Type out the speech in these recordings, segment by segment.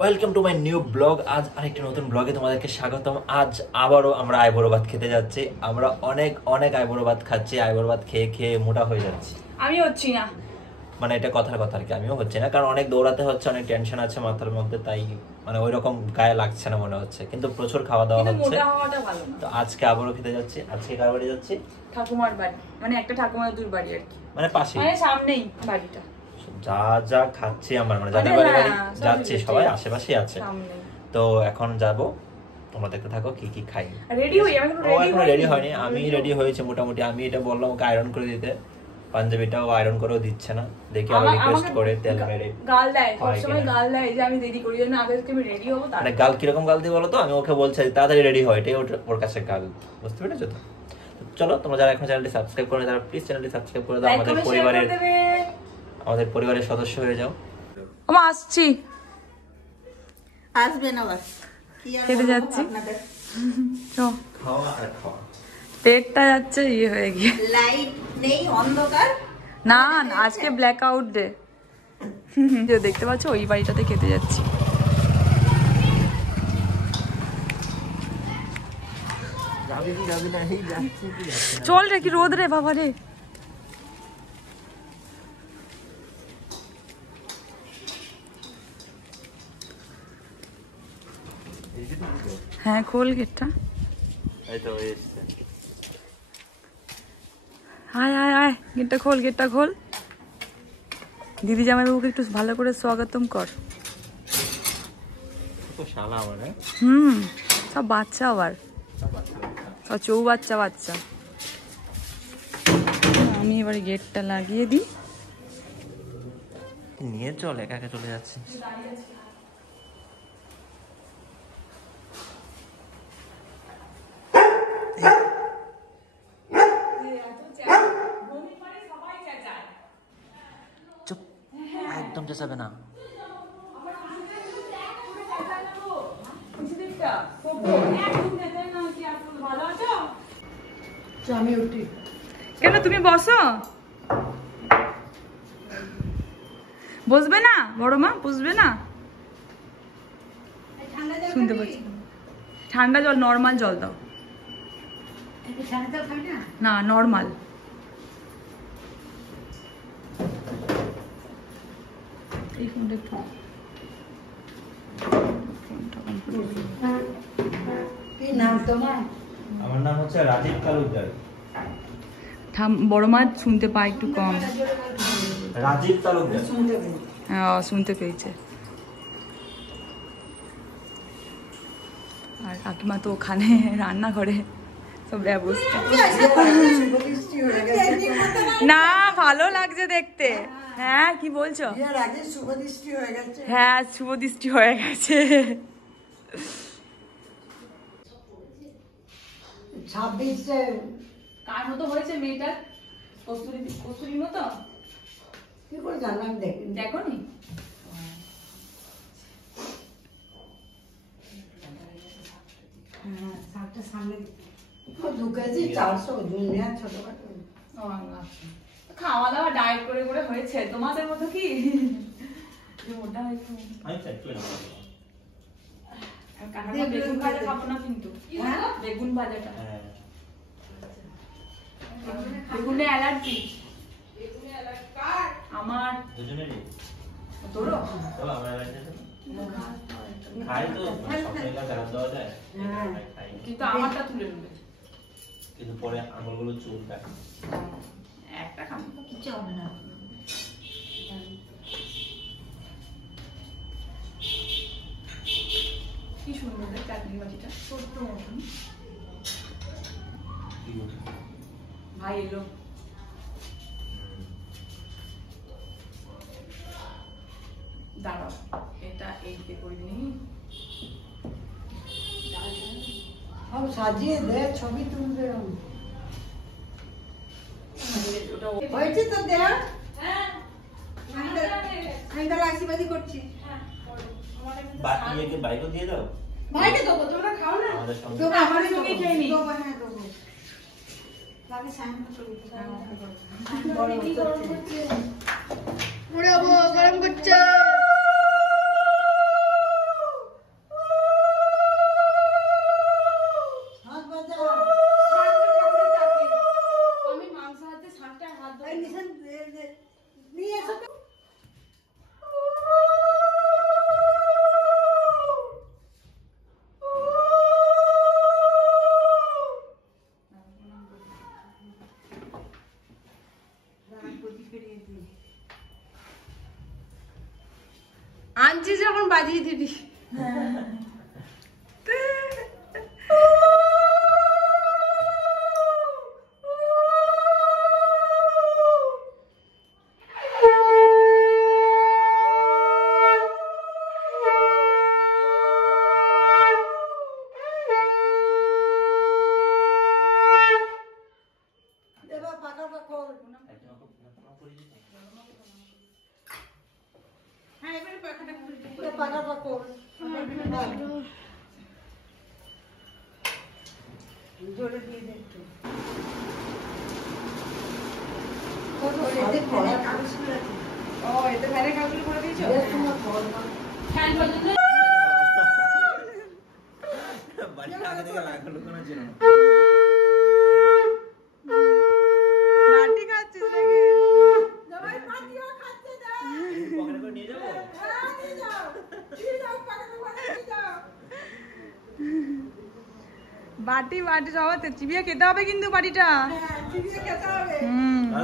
Welcome to my new blog. আজ আরেকটি নতুন ব্লগে তোমাদেরকে স্বাগতম। আজ আবারও আমরা আইবুড়ো ভাত খেতে যাচ্ছি। আমরা অনেক অনেক আইবুড়ো ভাত খাচ্ছি। আইবুড়ো ভাত খেয়ে খেয়ে মোটা হয়ে যাচ্ছি। আমি হচ্ছি না, মানে এটা কথার কথা আর কি, আমিও হচ্ছে না, কারণ অনেক দৌড়াতে হচ্ছে, অনেক টেনশন আছে মাথার মধ্যে, তাই মানে ওই রকম গায়ে লাগছে না মনে হচ্ছে, কিন্তু প্রচুর খাওয়া দাওয়া হচ্ছে। তো আজকে আবারও খেতে যাচ্ছি। আজকে কার বাড়ি যাচ্ছি? ঠাকুমার বাড়ি, মানে একটা ঠাকুমার দুই বাড়ি আর কি, মানে পাশে, মানে সামনেই বাড়িটা। যা যা খাচ্ছি আমরা, মানে যাদের বাড়ি বাড়ি যাচ্ছি সবাই আশেপাশেই আছে। তো এখন যাব, তোমরা দেখতে থাকো কি কি খাই। রেডি হই, আমি এখনো রেডি হয়নি। আমি রেডি হয়েছে মোটামুটি। আমি এটা বললাম ওকে আয়রন করে দিতে, পাঞ্জাবিটাও আয়রন করেও দিচ্ছে না, দেখি আবার রিকোয়েস্ট করে তেল মেরে গাল দেয়, সবসময় গাল দেয় যে আমি দেরি করি, জন্য আগে থেকে আমি রেডি হবো। মানে গাল কিরকম গাল দিয়ে বলো তো? আমি ওকে বলছি তাড়াতাড়ি রেডি হয়, এটাই ওর কাছে গাল, বুঝতে পেরেছো তো? চলো, তোমরা যারা এখন চ্যানেলটি সাবস্ক্রাইব করে তারা প্লিজ চ্যানেলটি সাবস্ক্রাইব করে দাও, আমাদের পরিবারের সদস্য হয়ে যাও। আমি আসছি, আসবেন আবার খেতে যাচ্ছি। খাওয়া আর খাওয়া, পেটটা যাচ্ছে ইয়ে হয়ে গিয়ে। লাইট নেই, অন্ধকার। না না, আজকে ব্ল্যাক আউট ডে। যে দেখতে পাচ্ছ ওই বাড়িটাতে খেতে যাচ্ছি। চল রে, কি রোদ রে বাবা রে। হ্যাঁ, খোল গেটটা। আয় আয় আয়, গেটটা খোল, গেটটা খোল। দিদি জামাইবাবুকে একটু ভালো করে স্বাগতম কর। সব বাচ্চা, আবার সব চৌবাচ্চা বাচ্চা। আমি এবারে গেটটা লাগিয়ে দিই। নিয়ে চল, একা একা চলে যাচ্ছে। চুপ, একদম চেঁচাবে না। কেন তুমি বসো, বসবে না? বড় মা বসবে না? শুনতে পাচ্ছি। ঠান্ডা জল, নর্মাল জল দাও না, নর্মাল। এই ফোনটা একটু, কি নাম তোমার? আমার নাম হচ্ছে রাজীব তালুকদার। বড় মা শুনতে পায় একটু কম। রাজীব তালুকদার হ্যাঁ, শুনতে পেয়েছে। আর কাকিমা তো ওখানে রান্নাঘরে সব ব্যবস্থা। না, ভালো লাগছে দেখতে। হ্যাঁ, কি বলছো? হ্যাঁ, শুভ দৃষ্টি হয়ে গেছে। 26 কার মতো হয়েছে মেয়েটার? কস্তুরীর মতো। কি করে জানলাম? দেখো নি? সামনে ঢুকেছি 400 জুনিয়া ছোটখাটো। খাওয়া দাওয়া ডায়েট করে করে হয়েছে, তোমাদের মতো কি মোটা হয়েছে? বেগুন ভাজা খাবো না কিন্তু, বেগুন ভাজাটা। বেগুনে অ্যালার্জি আমার। তোরও? কিন্তু আমারটা তুলে নেবে, কিন্তু পরে আঙুলগুলো চুলকায়। একটা খাবো, কিছু হবে না। কি সুন্দর চাটনি বাটিটা, ছোট্ট মতন। ভাই এলো, দাঁড়াও, এটা এইদিকে করে দিই। সব সাজিয়ে দে, ছবি তুলবে। হয়েছে তো দেয়া? হ্যাঁ, আমি তাহলে আশীর্বাদই করছি। বাইকও দিয়ে দাও। ভাইকে দেবো, তোমরা খাও না। তোমরা আমাদের সঙ্গে খেয়ে নি। আগে সাইন করে দিতে। 我要不，我们不吃。আনছিস যখন বাজিয়ে দিবি। বাটি বাটি সবাই চিবিয়ে খেতে হবে কিন্তু বাটিটা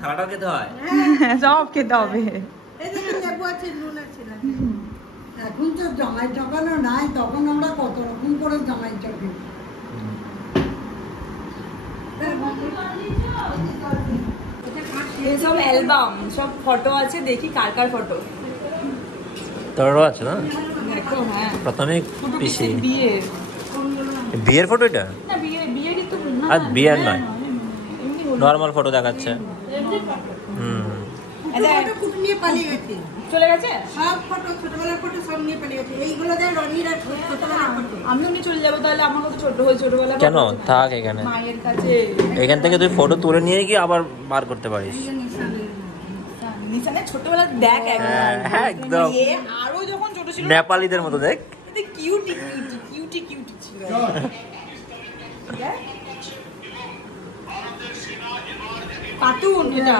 থালাটাও খেতে হয়, সব খেতে হবে। এখন তো জামাই চকানো নাই, তখন আমরা কত রকম করে জামাই চকে। সব অ্যালবাম, সব ফটো আছে, দেখি কার কার ফটো। তোরও আছে না? দেখো, হ্যাঁ প্রথমে পিসি বিয়ের বিয়ের ফটো, এটা না, বিয়ে কিন্তু আর বিয়ের নয়, নর্মাল ফটো দেখাচ্ছে। ফটো নিয়ে পালিয়ে গেছে, চলে গেছে সব ফটো, ছোটবেলার ফটো সব নিয়ে পালিয়ে গেছে। এইগুলো দেয় রনির ছোটবেলার ফটো। আমিও নিয়ে চলে যাবো তাহলে, আমার কত ছোট হয়ে ছোটবেলা। কেন থাক এখানে, মায়ের কাছে এখান থেকে তুই ফটো তুলে নিয়ে গিয়ে আবার বার করতে পারিস। নিশানে ছোটবেলা দেখ একদম আরো যখন ছোট ছিল নেপালিদের মতো দেখ, কিউটি কিউটি কিউটি কিউটি ছিল। পাতুন এটা,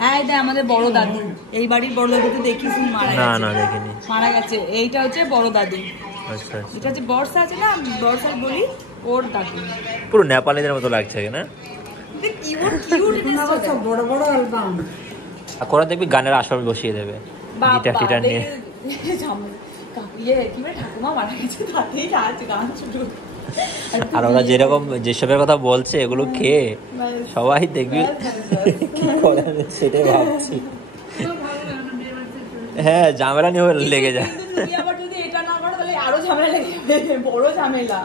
হ্যাঁ এটা আমাদের বড় দাদু, এই বাড়ির বড় দাদু তো দেখিস মারা না গেছে। না দেখিনি। মারা গেছে, এইটা হচ্ছে বড় দাদু। আচ্ছা আচ্ছা, এটা হচ্ছে বর্ষা আছে না, বর্ষা বলি, ওর দাদু। পুরো নেপালিদের মতো লাগছে না? কিউট কিউট সব বড় বড় অ্যালবাম। আর দেখবি গানের আসর বসিয়ে দেবে, গিটার টিটার নিয়ে। ঠাকুমা মারা গেছে, তাতেই গান শুরু। আর ওরা যেরকম যেসবের কথা বলছে এগুলো খেয়ে সবাই দেখবি কি করে, সেটাই ভাবছি। হ্যাঁ ঝামেলা নিয়ে লেগে যায়। তুমি আবার যদি এটা না করো তাহলে আরো ঝামেলা লেগে যাবে, বড় ঝামেলা।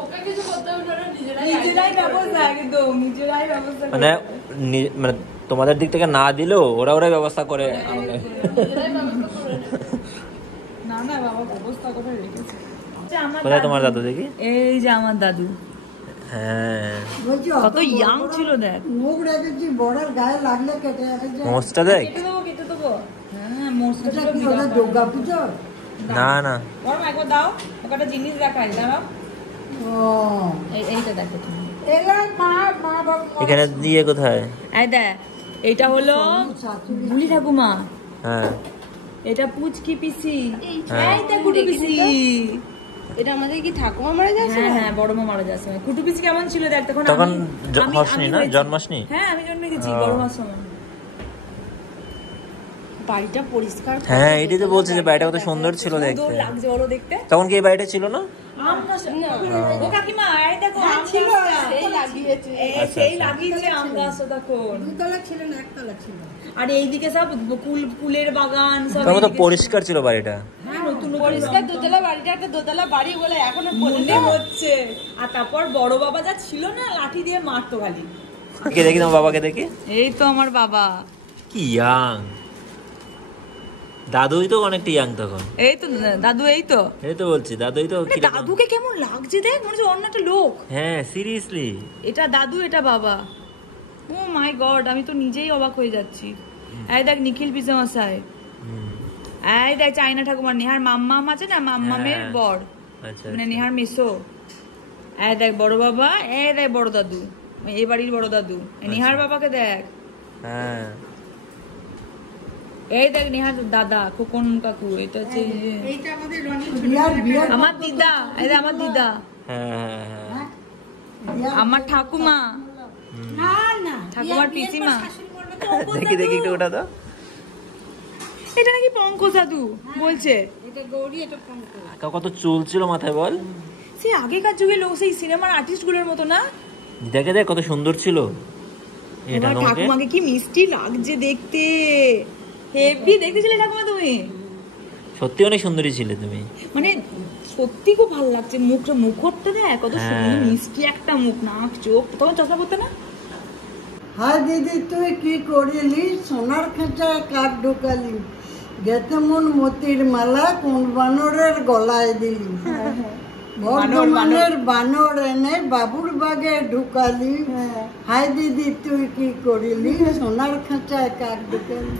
ওকে কিছু করতে হবে না, নিজেরাই ব্যবস্থা, একদম নিজেরাই ব্যবস্থা, মানে মানে তোমাদের দিক থেকে না দিলেও ওরাই ব্যবস্থা করে আমাকে। না না বাবা ব্যবস্থা করে রেখেছে। কোথায় তোমার দাদু দেখি? এই যে আমার দাদু, হ্যাঁ কত ইয়াং ছিল দেখ। মুখ রেখেছি, বড়ের গায়ে লাগলে কেটে যাবে। মোচটা দেখ। কেটে দেবো। হ্যাঁ মোচটা এটা কি ওদের দুর্গা পুজো? না না, বড় মা একবার দাও, ওকে একটা জিনিস দেখাই, দাঁড়াও। ও এইটা দেখো তুমি, এলা মা মা বাবা এখানে দিয়ে কোথায়? এই দেখ, এটা হলো বুড়ি ঠাকুমা, হ্যাঁ এটা পুচকি পিসি, হ্যাঁ। এই দেখ কুটু পিসি। এটা আমাদের কি ঠাকুমা মারা যাচ্ছে? হ্যাঁ হ্যাঁ বড় মা মারা যাচ্ছে। কুটু পিসি কেমন ছিল দেখ তখন? তখন আমি হসনি না, হয়েছি। জন্মাসনি? হ্যাঁ আমি জন্মে গেছি বড় মার সময়। বাড়িটা পরিষ্কার, হ্যাঁ এটাই তো বলছে যে বাড়িটা কত সুন্দর ছিল সুন্দর দেখতে। লাগছে বলো দেখতে। তখন কি এই বাড়িটা ছিল না? আম গাছ, ও কাকিমা এই দেখো আম ছিল, গাছ, সেই লাগিয়েছে। আচ্ছা, সেই আচ্ছা। লাগিয়েছে আম গাছ তখন। দুতলা ছিল না একতলা ছিল? আর এইদিকে সব ফুলের বাগান সব। তখন তো এইদিকে পরিষ্কার ছিল বাড়িটা। হ্যাঁ নতুন পরিষ্কার দোতলা বাড়িটা, একটা দোতলা বাড়ি বলে এখনো মনে হচ্ছে। আর তারপর বড় বাবা যা ছিল না, লাঠি দিয়ে মারতো খালি। কে দেখি তোমার বাবাকে দেখি? এই তো আমার বাবা, কি ইয়াং। দাদুই তো অনেকটা ইয়াং তখন। এই তো দাদু, এই তো এই তো বলছি দাদুই তো কিরকম। দাদুকে কেমন লাগছে দেখ, মনে হচ্ছে অন্য একটা লোক। হ্যাঁ সিরিয়াসলি, এটা দাদু, এটা বাবা। ও মাই গড, আমি তো নিজেই অবাক হয়ে যাচ্ছি। এই দেখ নিখিল পিসেমশাই, এই দেখ চাইনা ঠাকুমার, নেহার মাম্মাম আছে না, মাম্মামের হ্যাঁ। বর, আচ্ছা মানে নেহার মেসো। এই দেখ বড় বাবা, এই দেখ বড় দাদু, এই বাড়ির বড় দাদু। নেহার বাবাকে দেখ, হ্যাঁ এই দেখ নেহার দাদা খোকন কাকু, এটা হচ্ছে এইটা আমাদের রনি আমার দিদা, এই দেখ আমার দিদা, হ্যাঁ হ্যাঁ। আমার ঠাকুমা, না না ঠাকুমার পিসিমা। দেখি দেখি একটু ওটা তো। এটা নাকি পঙ্কজ দাদু বলছে। এটা গৌরী, এটা পঙ্কজ। কাকা কত চুল ছিল মাথায় বল। সেই আগেকার যুগে লোক সেই সিনেমার আর্টিস্ট গুলোর মতো না? দেখে দেখ কত সুন্দর ছিল। এটা তোমার ঠাকুমাকে কি মিষ্টি লাগছে দেখতে, হেভি দেখতেছিলে ঠাকুমা তুমি, সত্যি অনেক সুন্দরী ছিলে তুমি। মানে সত্যি খুব ভালো লাগছে। মুখটা দেখ কত সুন্দর মিষ্টি একটা মুখ, নাক চোখ। তোমার চশমা পড়তে না? হাই দিদি তুই কি করিলি, সোনার খাঁচায় কাঠ ঢুকালি, গেতে মন মতির মালা কোন বানরের গলায় দিলি, বর্ধমানের বানর এনে বাবুর বাগে ঢুকালি, হাই দিদি তুই কি করিলি, সোনার খাঁচায় কাঠ ঢুকালি।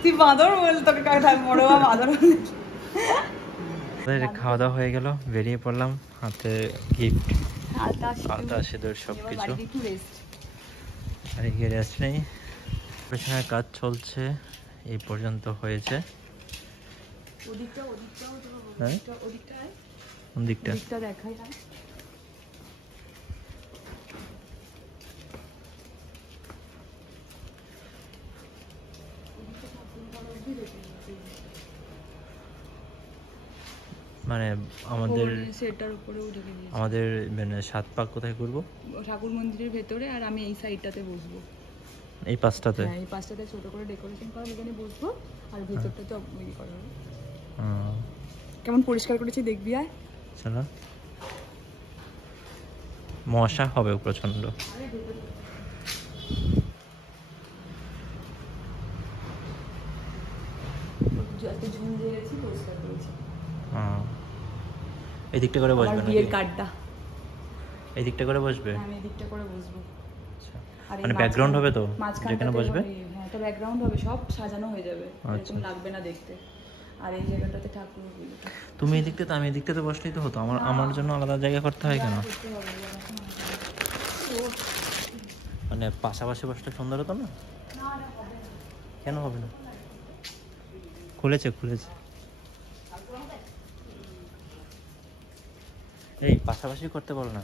তুই বাঁদর বল, তোকে বড় বাঁদর। খাওয়া দাওয়া হয়ে গেল, বেরিয়ে পড়লাম, হাতে গিফট, আলতা সিঁদুর সবকিছু। আর এগিয়ে রেস্ট নেই, পেছনের কাজ চলছে, এই পর্যন্ত হয়েছে। হ্যাঁ কোন দিকটা দেখাই না। মানে আমাদের সেটার উপরে উঠে গেছে। আমাদের মানে 7 পাক কোথায় করবো? ঠাকুর মন্দিরের ভেতরে, আর আমি এই সাইডটাতে বসবো, এই পাঁচটাতে। হ্যাঁ এই পাঁচটাতে ছোট করে ডেকোরেশন করা, এখানে বসবো, আর ভেতরটাতে ইয়ে করা হবে। কেমন পরিষ্কার করেছি দেখবি আয়। চলো, মশা হবে প্রচন্ড। এই দিকটা করে বসবে না? বিয়ের কার্ডটা এই দিকটা করে বসবে? আমি এই দিকটা করে বসবো। আর মানে ব্যাকগ্রাউন্ড হবে তো যেখানে বসবে? হ্যাঁ তো ব্যাকগ্রাউন্ড হবে, সব সাজানো হয়ে যাবে, এরকম লাগবে না দেখতে। আর এই জায়গাটাতে ঠাকুর। তুমি এই দিকটাতে, আমি এই দিকটাতে বসলেই তো হতো। আমার জন্য আলাদা জায়গা করতে হয় কেন? মানে পাশাপাশি বসলে সুন্দর হতো না? কেন হবে না? খুলেছে এই পাশাপাশি করতে বলো না,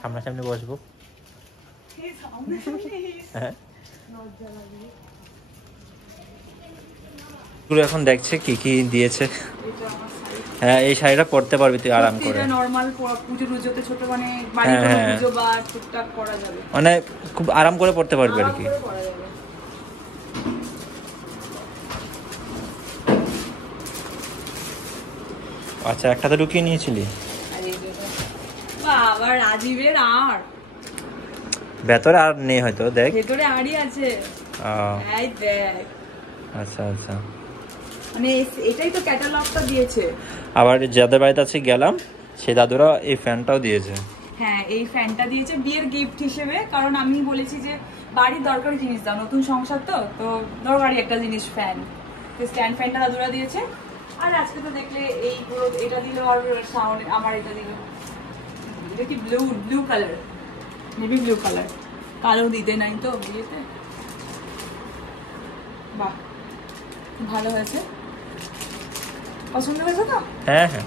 সামনাসামনি বসবো। হ্যাঁ এখন দেখছে কি কি দিয়েছে। হ্যাঁ এই শাড়িটা পরতে পারবি তুই আরাম করে। নরমাল পুজো টুজোতে ছোট, মানে বাড়ি করে পুজো বা টুকটাক করা যাবে, মানে খুব আরাম করে পড়তে পারবি আর কি। আচ্ছা একটাতে ঢুকিয়ে নিয়েছিলি? বাবা রাজীবের আর ভেতরে আর নেই হয়তো, দেখ ভেতরে আরই আছে। এই দেখ। আচ্ছা আচ্ছা, মানে এটাই তো ক্যাটালগটা দিয়েছে। আবার যাদের বাড়িতে আছে গেলাম, সেই দাদুরা এই ফ্যানটাও দিয়েছে। হ্যাঁ এই ফ্যানটা দিয়েছে বিয়ের গিফট হিসেবে, কারণ আমি বলেছি যে বাড়ির দরকারি জিনিস দাও, নতুন সংসার তো দরকারি একটা জিনিস ফ্যান, তো স্ট্যান্ড ফ্যানটা দাদুরা দিয়েছে। আর আজকে তো দেখলে এই পুরো এটা দিল, আর সাউন্ড আমার এটা দিল। এটা কি blue colour, navy blue colour, কালো দিতে নাই তো বিয়েতে। বাহ ভালো হয়েছে, পছন্দ হয়েছে তো? হ্যাঁ হ্যাঁ